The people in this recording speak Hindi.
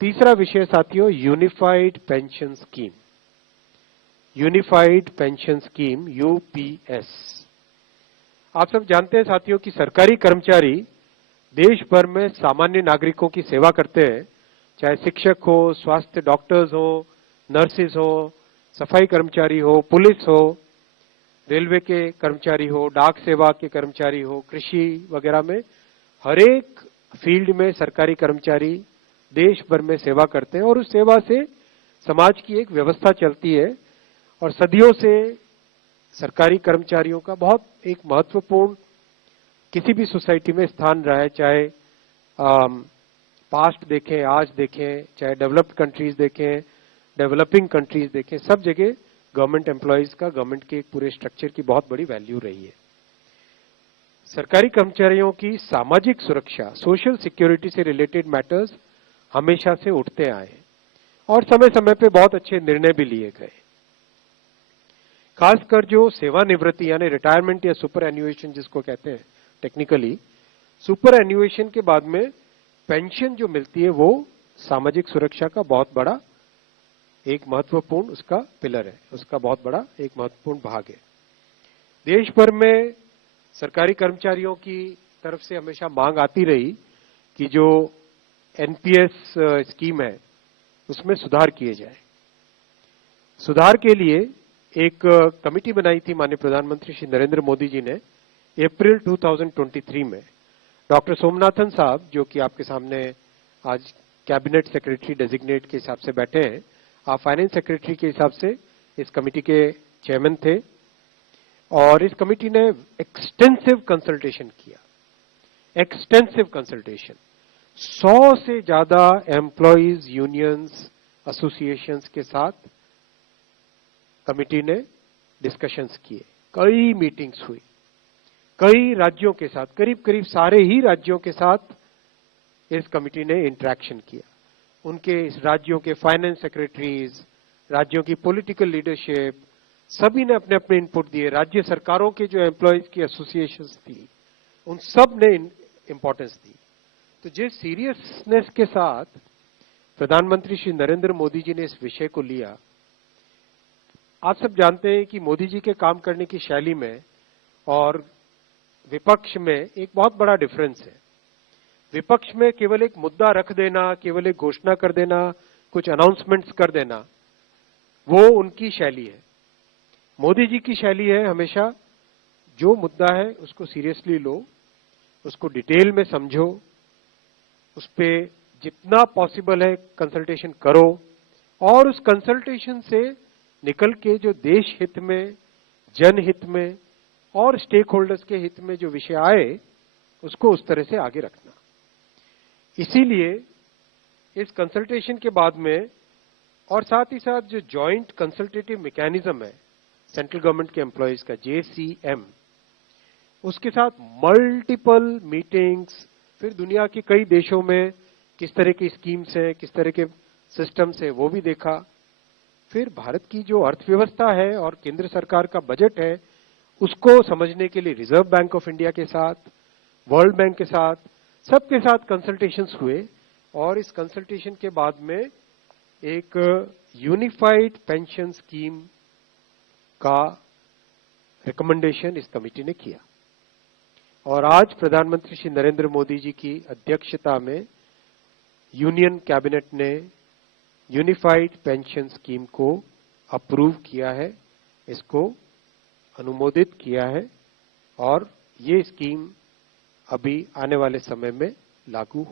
तीसरा विषय साथियों unified pension scheme, unified pension scheme UPS. आप सब जानते हैं साथियों कि सरकारी कर्मचारी देश भर में सामान्य नागरिकों की सेवा करते हैं, चाहे शिक्षक हो, स्वास्थ्य डॉक्टर्स हो, नर्सेज हो, सफाई कर्मचारी हो, पुलिस हो, रेलवे के कर्मचारी हो, डाक सेवा के कर्मचारी हो, कृषि वगैरह में हर एक फील्ड में सरकारी कर्मचारी देश भर में सेवा करते हैं और उस सेवा से समाज की एक व्यवस्था चलती है। और सदियों से सरकारी कर्मचारियों का बहुत एक महत्वपूर्ण किसी भी सोसाइटी में स्थान रहा है, चाहे पास्ट देखें, आज देखें, चाहे डेवलप्ड कंट्रीज देखें, डेवलपिंग कंट्रीज देखें, सब जगह गवर्नमेंट एम्प्लॉयज का, गवर्नमेंट के एक पूरे स्ट्रक्चर की बहुत बड़ी वैल्यू रही है। सरकारी कर्मचारियों की सामाजिक सुरक्षा, सोशल सिक्योरिटी से रिलेटेड मैटर्स हमेशा से उठते आए और समय समय पे बहुत अच्छे निर्णय भी लिए गए। खासकर जो सेवानिवृत्ति यानी रिटायरमेंट या सुपर एन्युएशन जिसको कहते हैं टेक्निकली, सुपर एन्युएशन के बाद में पेंशन जो मिलती है वो सामाजिक सुरक्षा का बहुत बड़ा एक महत्वपूर्ण उसका पिलर है, उसका बहुत बड़ा एक महत्वपूर्ण भाग है। देश भर में सरकारी कर्मचारियों की तरफ से हमेशा मांग आती रही कि जो एनपीएस स्कीम है उसमें सुधार किए जाए। सुधार के लिए एक कमेटी बनाई थी माननीय प्रधानमंत्री श्री नरेंद्र मोदी जी ने अप्रैल 2023 में। डॉक्टर सोमनाथन साहब जो कि आपके सामने आज कैबिनेट सेक्रेटरी डेजिग्नेट के हिसाब से बैठे हैं, आप फाइनेंस सेक्रेटरी के हिसाब से इस कमेटी के चेयरमैन थे और इस कमेटी ने एक्सटेंसिव कंसल्टेशन किया, एक्सटेंसिव कंसल्टेशन। 100 से ज्यादा एम्प्लॉयज यूनियंस एसोसिएशंस के साथ कमिटी ने डिस्कशंस किए, कई मीटिंग्स हुई, कई राज्यों के साथ, करीब करीब सारे ही राज्यों के साथ इस कमिटी ने इंटरेक्शन किया। उनके इस राज्यों के फाइनेंस सेक्रेटरीज, राज्यों की पॉलिटिकल लीडरशिप, सभी ने अपने अपने इनपुट दिए। राज्य सरकारों के जो एम्प्लॉयज की एसोसिएशंस थी उन सब ने इंपॉर्टेंस दी। तो जिस सीरियसनेस के साथ प्रधानमंत्री श्री नरेंद्र मोदी जी ने इस विषय को लिया, आप सब जानते हैं कि मोदी जी के काम करने की शैली में और विपक्ष में एक बहुत बड़ा डिफरेंस है। विपक्ष में केवल एक मुद्दा रख देना, केवल एक घोषणा कर देना, कुछ अनाउंसमेंट्स कर देना, वो उनकी शैली है। मोदी जी की शैली है हमेशा जो मुद्दा है उसको सीरियसली लो, उसको डिटेल में समझो, उस पर जितना पॉसिबल है कंसल्टेशन करो और उस कंसल्टेशन से निकल के जो देश हित में, जनहित में और स्टेक होल्डर्स के हित में जो विषय आए उसको उस तरह से आगे रखना। इसीलिए इस कंसल्टेशन के बाद में और साथ ही साथ जो जॉइंट कंसल्टेटिव मैकेनिज्म है सेंट्रल गवर्नमेंट के एम्प्लॉयज का, JCM, उसके साथ मल्टीपल मीटिंग्स, फिर दुनिया के कई देशों में किस तरह की स्कीम्स हैं, किस तरह के सिस्टम्स हैं वो भी देखा। फिर भारत की जो अर्थव्यवस्था है और केंद्र सरकार का बजट है उसको समझने के लिए रिजर्व बैंक ऑफ इंडिया के साथ, वर्ल्ड बैंक के साथ, सबके साथ कंसल्टेशंस हुए और इस कंसल्टेशन के बाद में एक यूनिफाइड पेंशन स्कीम का रिकमेंडेशन इस कमेटी ने किया। और आज प्रधानमंत्री श्री नरेंद्र मोदी जी की अध्यक्षता में यूनियन कैबिनेट ने यूनिफाइड पेंशन स्कीम को अप्रूव किया है, इसको अनुमोदित किया है और ये स्कीम अभी आने वाले समय में लागू